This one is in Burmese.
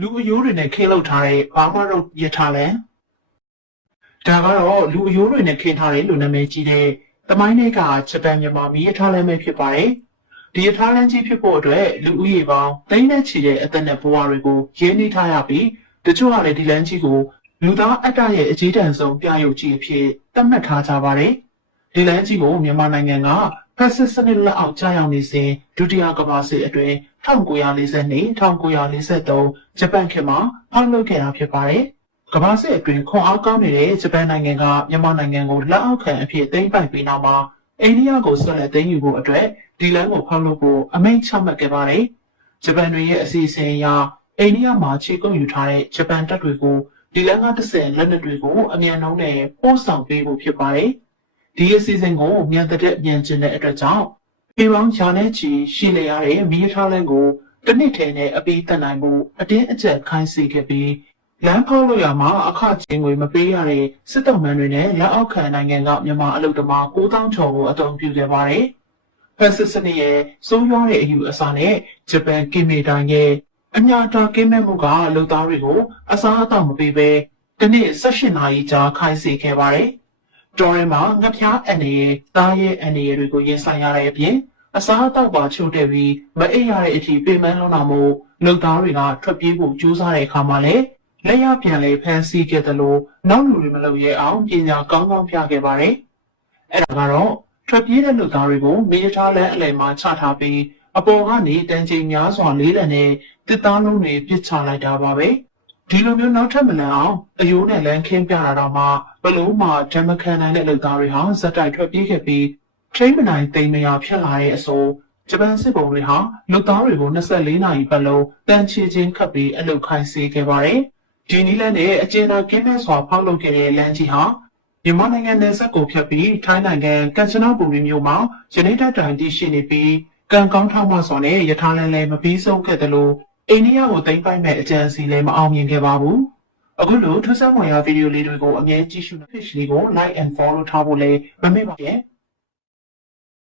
လူအယိုးတွေနဲ့ခင်းလောက်ထားတဲ့ဘာမရုတ်ရထားလန်ဒါကတော့လူအယိုးတွေနဲ့ခင်းထားတဲ့လူနာမည်ကြီးတဲ့သမိုင်းတွေကဂျပန်မြန်မာမီးရထားလန်ပဲဖြစ်ပါတယ်ဒီရထားလန်ကြီးဖြစ်ဖို့အတွက်လူဦးရေပေါင်းသိန်းနဲ့ချီတဲ့အသက်နဲ့ဘဝတွေကိုရင်းနှီးထားရပြီးတချို့ကလည်းဒီလန်ကြီးကိုလူသားအတ္တရဲ့အကြီးတန်းဆုံးပြရုပ်ကြီးအဖြစ်သတ်မှတ်ထားကြပါတယ်ဒီလန်ကြီးကိုမြန်မာနိုင်ငံက ဖက်စစ်စနစ်လက်အောက်ကြာရောက်နေစဉ်ဒုတိယကမ္ဘာစစ်အတွင်း1942-1943ဂျပန်ခေတ်မှာဖောက်လုပ်ခဲ့တာဖြစ်ပါတယ်။ကမ္ဘာစစ်အတွင်းခွန်အားကောင်းနေတဲ့ဂျပန်နိုင်ငံကမြန်မာနိုင်ငံကိုလက်အောက်ခံအဖြစ်သိမ်းပိုက်ပြီးနောက်မှာအိန္ဒိယကိုဆက်လက်သိမ်းယူဖို့အတွက်ဒီလမ်းကိုဖောက်လုပ်ဖို့အမိန့်ချမှတ်ခဲ့ပါတယ်။ဂျပန်တွေရဲ့အစီအစဉ်အရအိန္ဒိယမှာခြေကုပ်ယူထားတဲ့ဂျပန်တပ်တွေကိုဒီလမ်းကတစ်ဆင့်လက်နက်တွေကိုအမြန်နှုံးနဲ့ပို့ဆောင်ပေးဖို့ဖြစ်ပါတယ်။ ဒီအစီအစဉ်ကိုမြန်တဲ့မြန်ကျင်တဲ့အတွက်ကြောင့်ပေပေါင်းရာနဲ့ချီရှိနေရတဲ့မီးထားလန်းကိုတစ်နှစ်ထဲနဲ့အပြီးတက်နိုင်မှုအတင်းအကျပ်ခိုင်းစေခဲ့ပြီးလမ်းဖောက်လို့ရမှာအခချင်းငွေမပေးရတဲ့စစ်တုံးမန်းတွေနဲ့လက်အောက်ခံနိုင်ငံကမြန်မာအလုပ်သမား9000ကျော်ကိုအသုံးပြုခဲ့ပါတယ်။ဖက်စစ်စနစ်ရဲ့စိုးရွားတဲ့အယူအဆနဲ့ဂျပန်ကီမီတိုင်းရဲ့အညာတာကင်းမဲ့မှုကလူသားတွေကိုအစားအသောက်မပေးဘဲတစ်နေ့18နာရီကြာခိုင်းစေခဲ့ပါတယ်။ တော်ရဲမှာငှက်ဖျားအန်ရည်သားရဲအန်ရည်တွေကိုရင်ဆိုင်ရတဲ့အပြင်အစားအသောက်ပါချို့တဲ့ပြီးမအိပ်ရတဲ့အထိပေမန်းလုံးတာမို့လုံသားတွေကထွက်ပြေးဖို့ကြိုးစားတဲ့အခါမှာလည်းလက်ရပြန်လေဖမ်းဆီးခဲ့တယ်လို့နောက်လူတွေမလုပ်ရဲအောင်ပညာကောင်းကောင်းပြခဲ့ပါတယ်။အဲ့ဒါကတော့ထွက်ပြေးတဲ့လုံသားတွေကိုမိရထားလန်းအလယ်မှာချထားပြီးအပေါ်ကနေတန်ချိန်များစွာလေးလံနဲ့တစ်သားလုံးတွေပစ်ချလိုက်တာပါပဲ။ ဒီလိုမျိုးနောက်ထပ်မလန်အောင်အယိုးနဲ့လမ်းခင်းပြတာတော့မှဘလို့မှဓမ္မခံနိုင်တဲ့လူသားတွေဟာဇက်တိုက်ထွက်ပြေးခဲ့ပြီးထိမ့်မနိုင်တိမ်မရဖြစ်လာတဲ့အဆိုဂျပန်စစ်ဗိုလ်တွေဟာလူသားတွေကို24နာရီပတ်လုံးတန်ချီချင်းခတ်ပြီးအလုတ်ခိုင်းစေခဲ့ပါတယ်။ဒီနီလန်နဲ့အကျဉ်းသားကင်းမဲ့စွာဖောက်လုပ်ခဲ့တဲ့လမ်းကြီးဟာမြန်မာနိုင်ငံနယ်စပ်ကိုဖြတ်ပြီးထိုင်းနိုင်ငံကန်ချနဘူရီမြို့မှာယနေ့တက်တိုင်တည်ရှိနေပြီးကံကောင်းထောက်မစွာနဲ့ယထာလန်လည်းမပြီးဆုံးခဲ့တယ်လို့ အိန္ဒိယကိုသိမ်းပိုက်မဲ့အကြံစီလည်းမအောင်မြင်ခဲ့ပါဘူး။အခုလိုထူးဆန်းဖွယ်ရာဗီဒီယိုလေးတွေကိုအမြဲကြည့်ရှုနေ page လေးကို like and follow ထားဖို့လည်းမမေ့ပါနဲ့။